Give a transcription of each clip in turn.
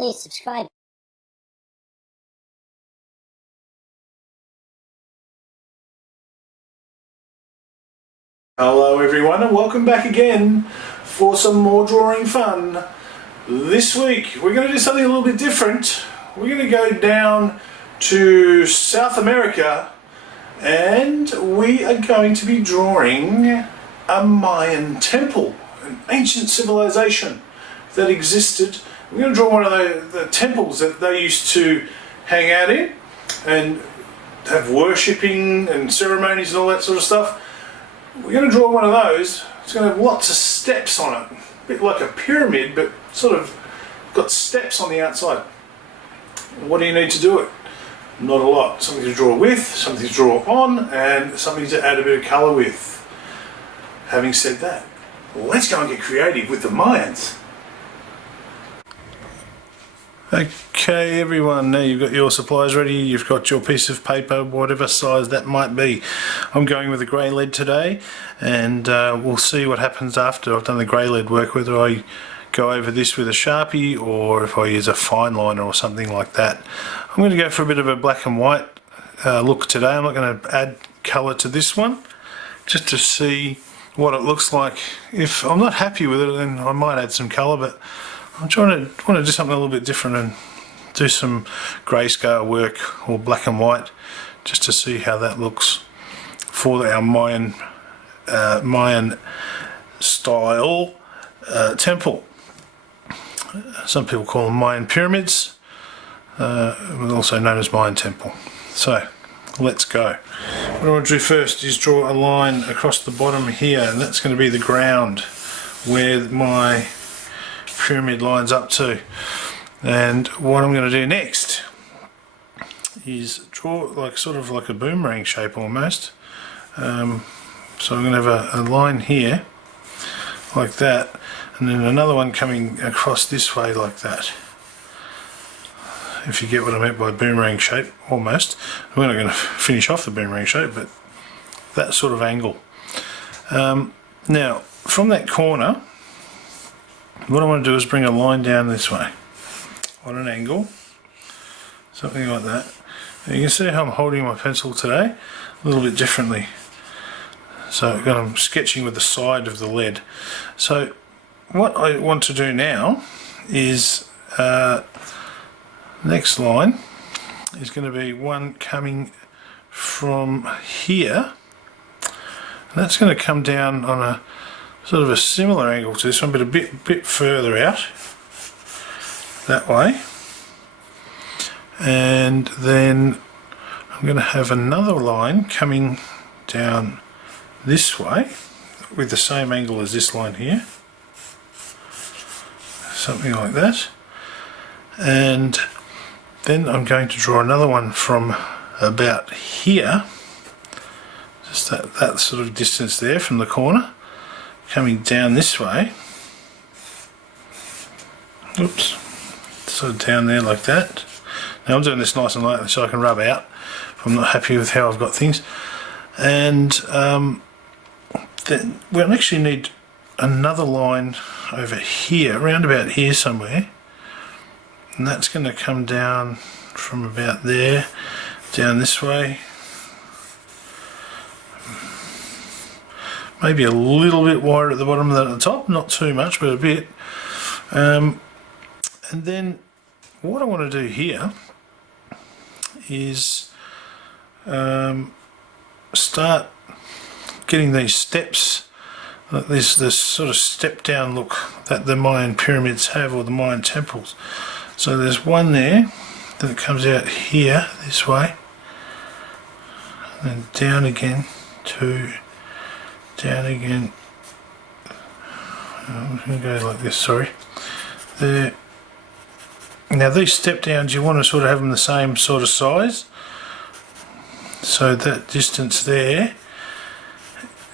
Please subscribe. Hello everyone and welcome back again for some more drawing fun. This week we're going to do something a little bit different. We're going to go down to South America and we are going to be drawing a Mayan temple, an ancient civilization that existed. We're going to draw one of the temples that they used to hang out in and have worshipping and ceremonies and all that sort of stuff. We're going to draw one of those. It's going to have lots of steps on it, a bit like a pyramid, but sort of got steps on the outside. What do you need to do it? Not a lot. Something to draw with, something to draw on, and something to add a bit of colour with. Having said that, let's go and get creative with the Mayans. Okay everyone, now you've got your supplies ready, you've got your piece of paper, whatever size that might be. I'm going with a grey lead today and we'll see what happens after I've done the grey lead work, whether I go over this with a Sharpie or if I use a fine liner or something like that. I'm going to go for a bit of a black and white look today. I'm not going to add colour to this one, just to see what it looks like. If I'm not happy with it, then I might add some colour, but I'm want to do something a little bit different and do some grayscale work or black and white just to see how that looks for our Mayan style temple. Some people call them Mayan pyramids, also known as Mayan Temple. So let's go. What I want to do first is draw a line across the bottom here, and that's going to be the ground where my pyramid lines up to. And what I'm going to do next is draw like sort of like a boomerang shape almost. So I'm going to have a line here like that, and then another one coming across this way like that, if you get what I meant by boomerang shape almost. We're not going to finish off the boomerang shape, but that sort of angle. Now from that corner, what I want to do is bring a line down this way on an angle, something like that. And you can see how I'm holding my pencil today a little bit differently. So I'm sketching with the side of the lead. So what I want to do now is next line is going to be one coming from here, and that's going to come down on a sort of a similar angle to this one, but a bit further out that way. And then I'm going to have another line coming down this way with the same angle as this line here, something like that. And then I'm going to draw another one from about here, just that sort of distance there from the corner, coming down this way. Oops, sort of down there like that. Now I'm doing this nice and lightly so I can rub out if I'm not happy with how I've got things. And then we'll actually need another line over here, around about here somewhere, and that's going to come down from about there down this way. Maybe a little bit wider at the bottom than at the top, not too much, but a bit. And then what I want to do here is start getting these steps, this sort of step down look that the Mayan pyramids have, or the Mayan temples. So there's one there that comes out here this way, and then down again, two, down again. I'm going to go like this, sorry. There. Now these step downs, you want to sort of have them the same sort of size, so that distance there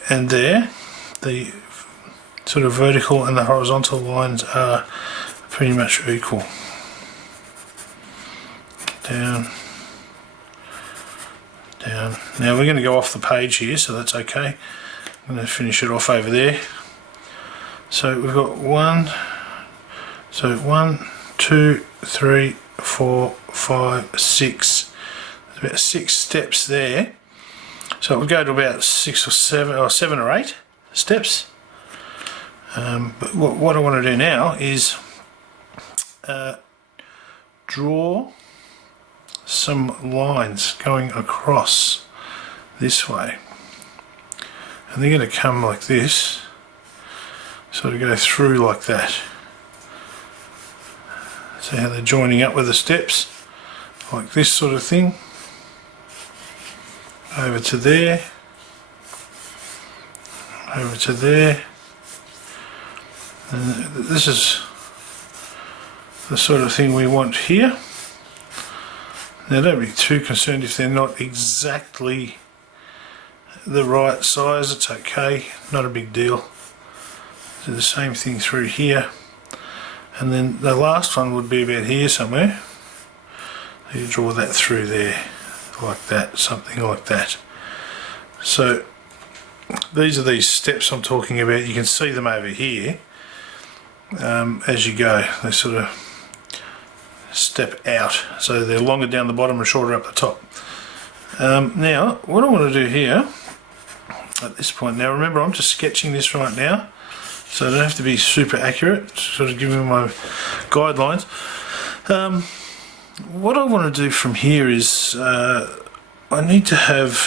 and there, the sort of vertical and the horizontal lines are pretty much equal. Down, down. Now we're going to go off the page here, so that's okay. I'm going to finish it off over there. So we've got one, so one, 2, 3, 4, 5, 6. There's about 6 steps there. So it would go to about 6 or 7 or 7 or 8 steps. But what I want to do now is draw some lines going across this way, and they're going to come like this, sort of go through like that. See how they're joining up with the steps, like this sort of thing, over to there, over to there, and this is the sort of thing we want here. Now don't be too concerned if they're not exactly the right size, it's okay, not a big deal. Do the same thing through here, and then the last one would be about here somewhere. You draw that through there, like that, something like that. So these are these steps I'm talking about. You can see them over here as you go. They sort of step out, so they're longer down the bottom and shorter up the top. Now what I want to do here at this point, now remember I'm just sketching this right now, so I don't have to be super accurate, sort of giving my guidelines. What I want to do from here is I need to have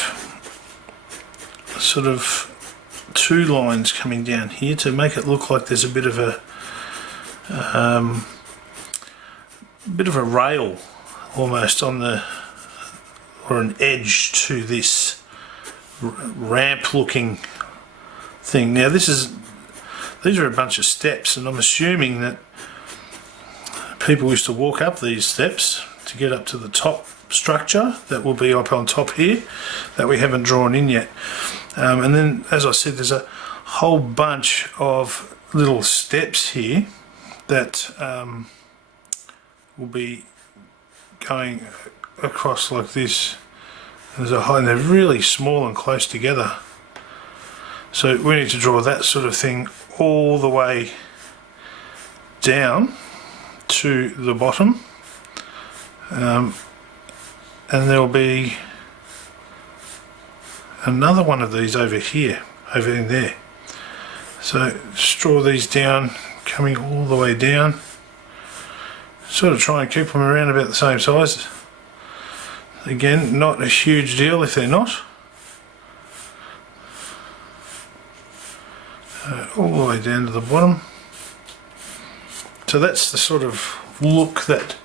sort of 2 lines coming down here to make it look like there's a bit of a rail almost on the, or an edge to this ramp looking thing. Now these are a bunch of steps, and I'm assuming that people used to walk up these steps to get up to the top structure that will be up on top here that we haven't drawn in yet. And then, as I said, there's a whole bunch of little steps here that will be going across like this. There's a high, and they're really small and close together. So we need to draw that sort of thing all the way down to the bottom, and there'll be another one of these over here, over in there. So just draw these down, coming all the way down. Sort of try and keep them around about the same size. Again, not a huge deal if they're not. All the way down to the bottom. So that's the sort of look that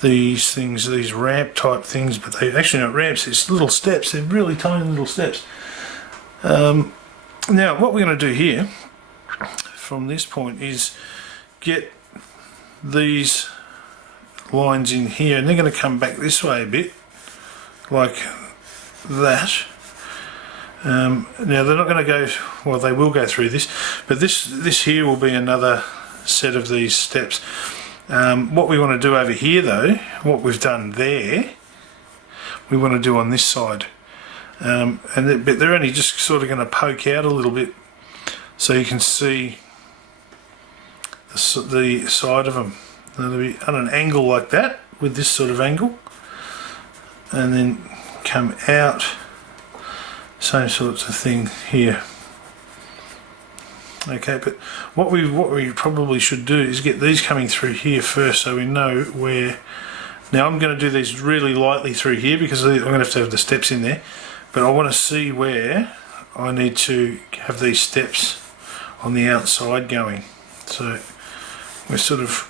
these things, these ramp type things, but they're actually not ramps, it's little steps, they're really tiny little steps. Now what we're going to do here from this point is get these lines in here, and they're going to come back this way a bit like that. Now they're not going to go, well they will go through this, but this here will be another set of these steps. What we want to do over here though, what we've done there, we want to do on this side. But they're only just sort of going to poke out a little bit so you can see the side of them. They'll be on an angle like that, with this sort of angle, and then come out, same sorts of thing here. Okay, but what we probably should do is get these coming through here first, so we know where. Now I'm going to do these really lightly through here because I'm going to have the steps in there, but I want to see where I need to have these steps on the outside going. So we're sort of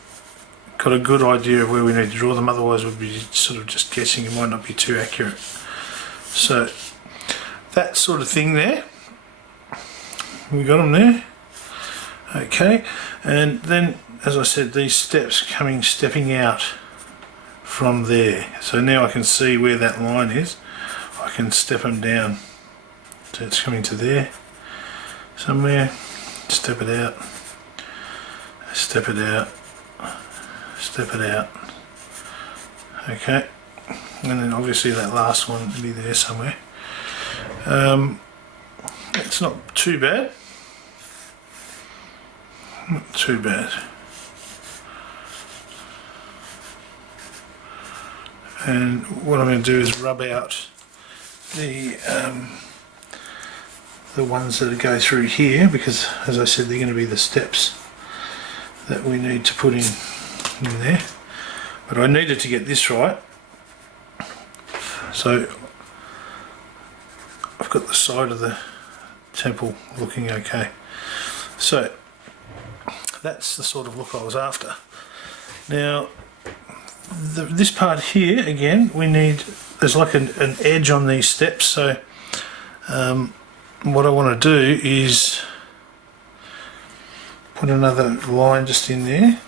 got a good idea of where we need to draw them, otherwise we'd be sort of just guessing, it might not be too accurate. So that sort of thing there, we got them there. Okay, and then as I said, these steps stepping out from there. So now I can see where that line is. I can step them down. So it's coming to there somewhere. Step it out. Step it out. Step it out. Okay, and then obviously that last one will be there somewhere. It's not too bad. Not too bad. And what I'm going to do is rub out the ones that go through here, because as I said, they're going to be the steps that we need to put in there. But I needed to get this right, so I've got the side of the temple looking okay. So that's the sort of look I was after. Now this part here, again, we need, there's like an edge on these steps, so what I want to do is put another line just in there,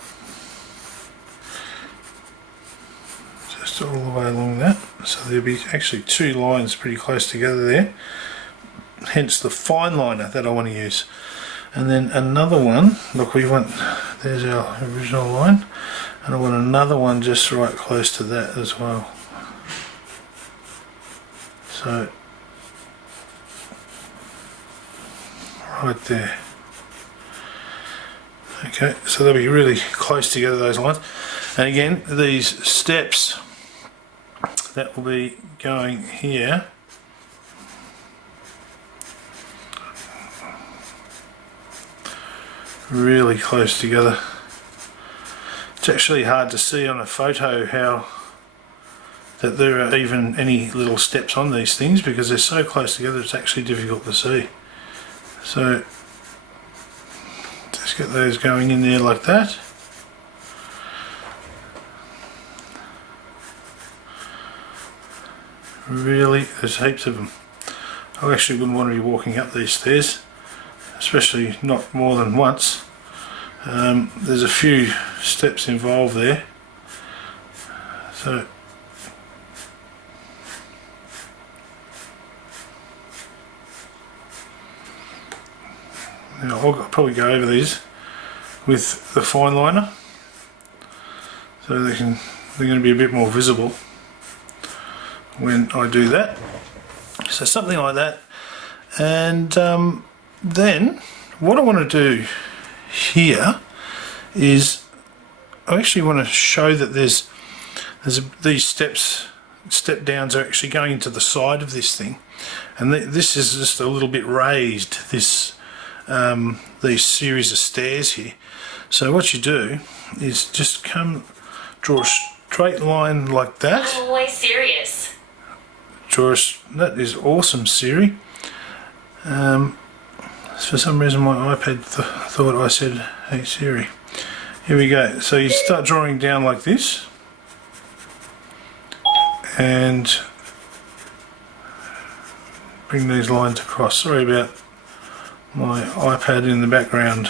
just all the way along that, so there'll be actually two lines pretty close together there, hence the fine liner that I want to use. And then another one, look, we want, there's our original line, and I want another one just right close to that as well. So right there. Okay, so they'll be really close together, those lines. And again, these steps that will be going here, really close together. It's actually hard to see on a photo how that there are even any little steps on these things, because they're so close together it's actually difficult to see. So just get those going in there like that. Really, there's heaps of them. I actually wouldn't want to be walking up these stairs, especially not more than once. There's a few steps involved there, so I'll probably go over these with the fine liner, so they're going to be a bit more visible when I do that. So something like that. And then what I want to do here is I actually want to show that these step downs are actually going to the side of this thing, and this is just a little bit raised, these series of stairs here. So what you do is just draw a straight line like that. I'm always serious. That is awesome, Siri. For some reason my iPad thought I said, "Hey Siri." Here we go. So you start drawing down like this, and bring these lines across. Sorry about my iPad in the background.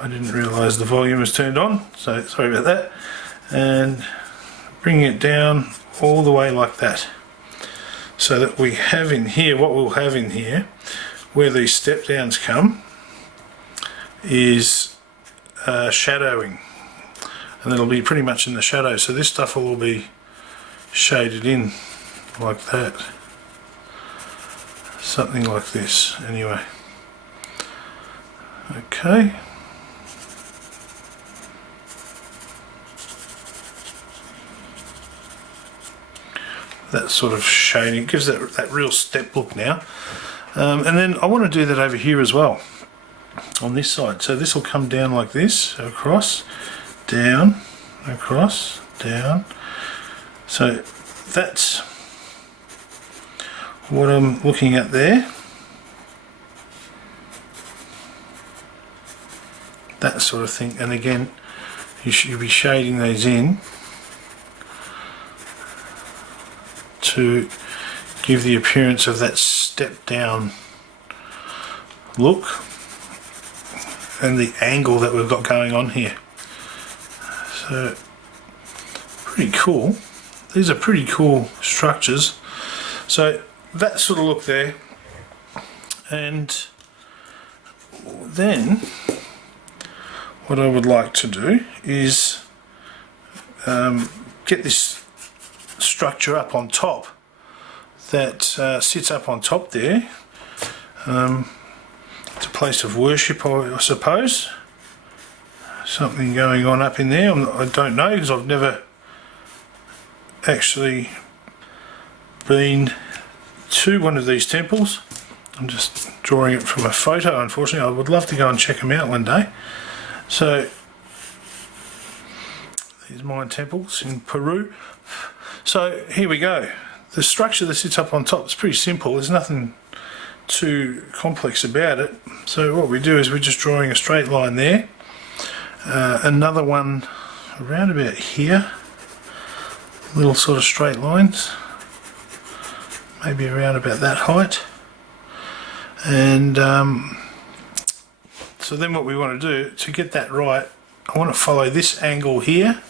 I didn't realise the volume was turned on, so sorry about that. And bring it down all the way like that, so that we have in here, what we'll have in here, where these step downs come, is shadowing, and it'll be pretty much in the shadow, so this stuff will all be shaded in like that, something like this anyway. Okay, that sort of shading gives that real step look now. And then I want to do that over here as well, on this side. So this will come down like this, across, down, across, down. So that's what I'm looking at there. That sort of thing. And again, you'll be shading those in to give the appearance of that step down look and the angle that we've got going on here. So pretty cool. These are pretty cool structures. So that sort of look there, and then what I would like to do is get this structure up on top that sits up on top there. It's a place of worship, I suppose. Something going on up in there. I don't know, because I've never actually been to one of these temples. I'm just drawing it from a photo, unfortunately. I would love to go and check them out one day. So, these Mayan temples in Peru. So, here we go. The structure that sits up on top is pretty simple. There's nothing too complex about it. So what we do is we're just drawing a straight line there. Another one around about here. Little sort of straight lines. Maybe around about that height. And so then what we want to do to get that right, I want to follow this angle here.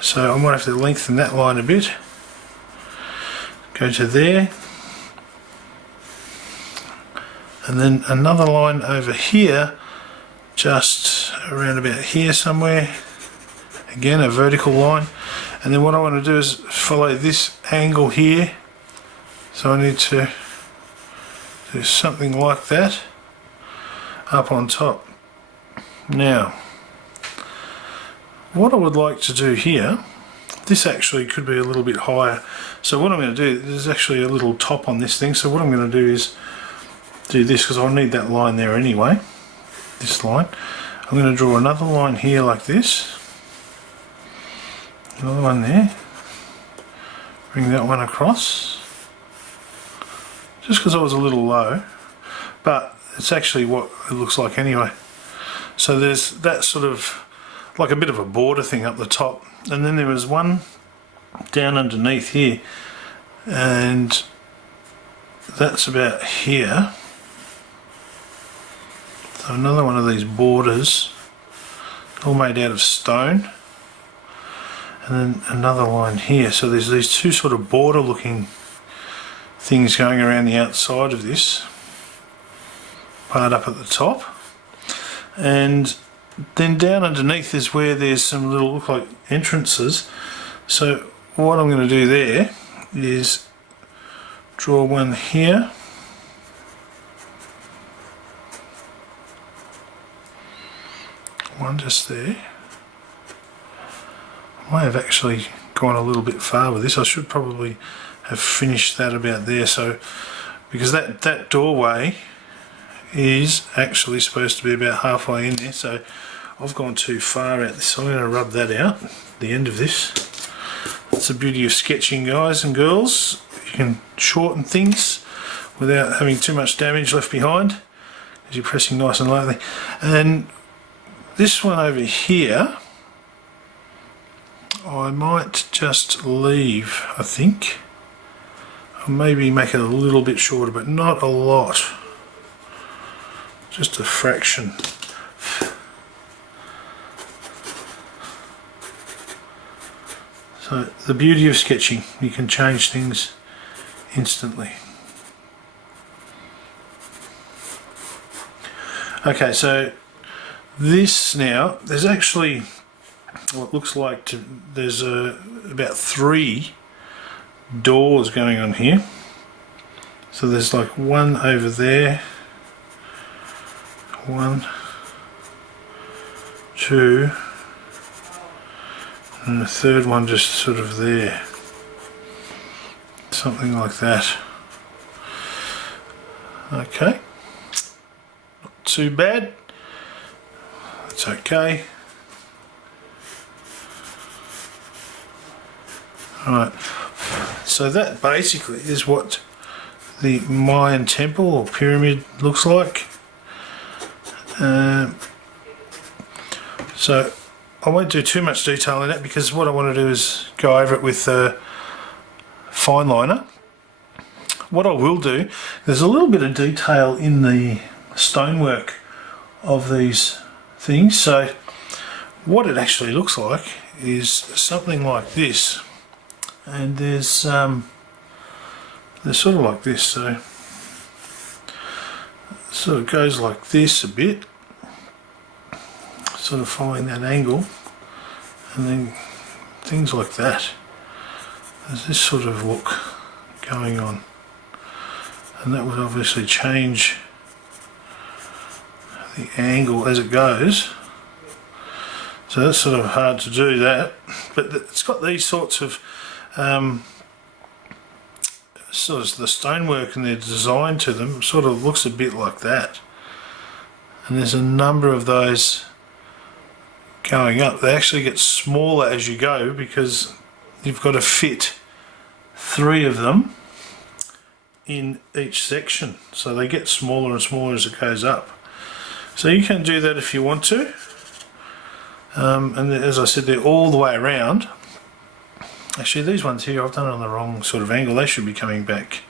So I might have to lengthen that line a bit. Go to there. And then another line over here, just around about here somewhere. Again, a vertical line. And then what I want to do is follow this angle here. So I need to do something like that up on top. Now, what I would like to do here, this actually could be a little bit higher. So what I'm going to do, there's actually a little top on this thing. So what I'm going to do is do this, because I'll need that line there anyway. This line. I'm going to draw another line here like this. Another one there. Bring that one across. Just because I was a little low, but it's actually what it looks like anyway. So there's that sort of like a bit of a border thing up the top, and then there was one down underneath here, and that's about here. So another one of these borders, all made out of stone, and then another line here. So there's these two sort of border looking things going around the outside of this part up at the top, and then down underneath is where there's some little look like entrances. So what I'm going to do there is draw one here, one just there. I might have actually gone a little bit far with this. I should probably have finished that about there. So because that doorway is actually supposed to be about halfway in there, so I've gone too far out this, so I'm going to rub that out, the end of this. That's the beauty of sketching, guys and girls. You can shorten things without having too much damage left behind, as you're pressing nice and lightly. And this one over here, I might just leave, I think. Or maybe make it a little bit shorter, but not a lot. Just a fraction. So the beauty of sketching, you can change things instantly. Okay, so this now, there's actually what looks like there's about 3 doors going on here. So there's like one over there, 1, 2, and the third one just sort of there, something like that. Okay, not too bad, it's okay. Alright, so that basically is what the Mayan temple or pyramid looks like. So I won't do too much detail in it, because what I want to do is go over it with a fine liner. What I will do, there's a little bit of detail in the stonework of these things. So what it actually looks like is something like this, and there's sort of like this. So it sort of goes like this a bit, sort of following that angle, and then things like that. There's this sort of look going on, and that would obviously change the angle as it goes. So that's sort of hard to do that, but it's got these sorts of Sort of the stonework and their design to them sort of looks a bit like that. And there's a number of those going up. They actually get smaller as you go because you've got to fit 3 of them in each section, so they get smaller and smaller as it goes up. So you can do that if you want to, and as I said, they're all the way around. Actually, these ones here, I've done it on the wrong sort of angle. They should be coming back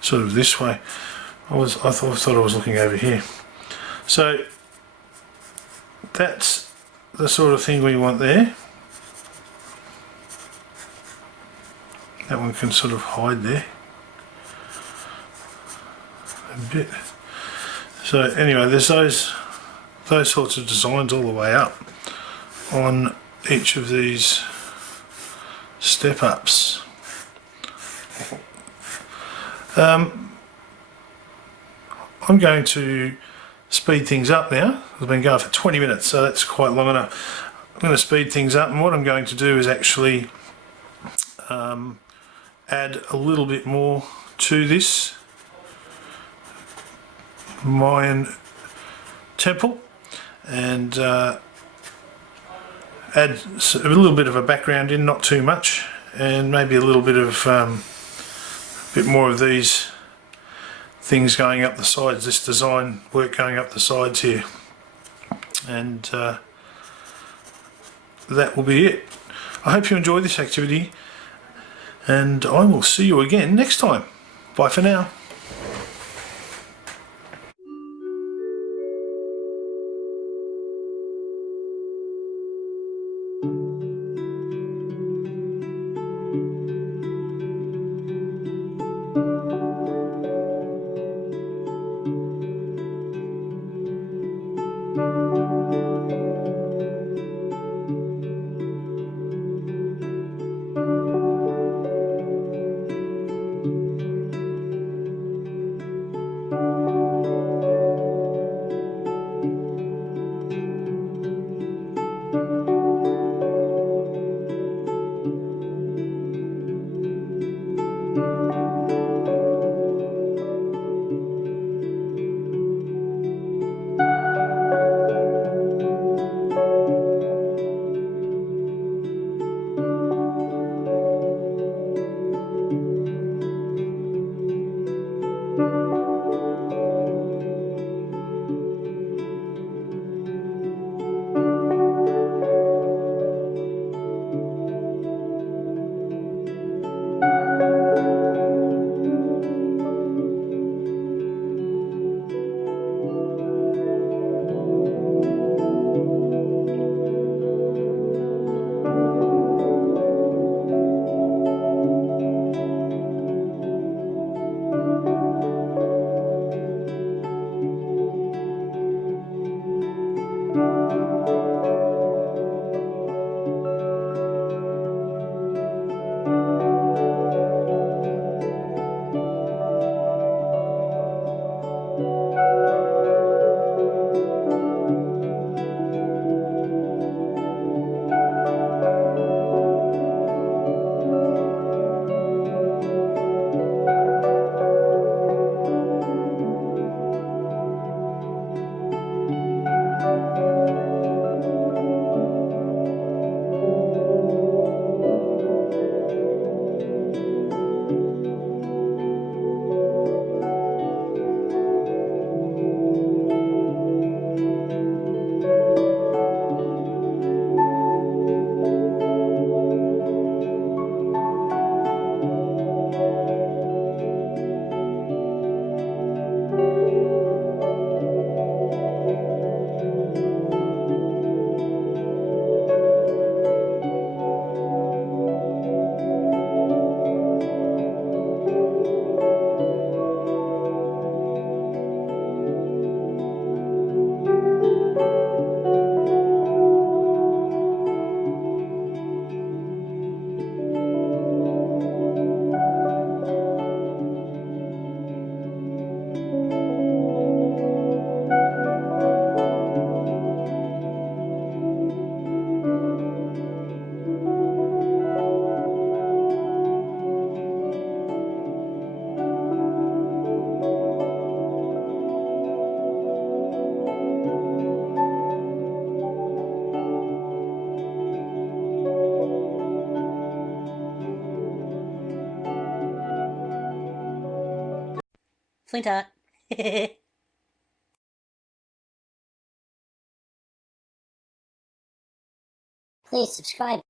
sort of this way. I thought I was looking over here. So that's the sort of thing we want there. That one can sort of hide there a bit. So anyway, there's those sorts of designs all the way up on each of these step ups. I'm going to speed things up now. I've been going for 20 minutes, so that's quite long enough. I'm going to speed things up, and what I'm going to do is actually add a little bit more to this Mayan Temple, and add a little bit of a background in, not too much, and maybe a little bit of bit more of these things going up the sides, this design work going up the sides here, and that will be it. I hope you enjoyed this activity, and I will see you again next time. Bye for now. Flinter. Please subscribe.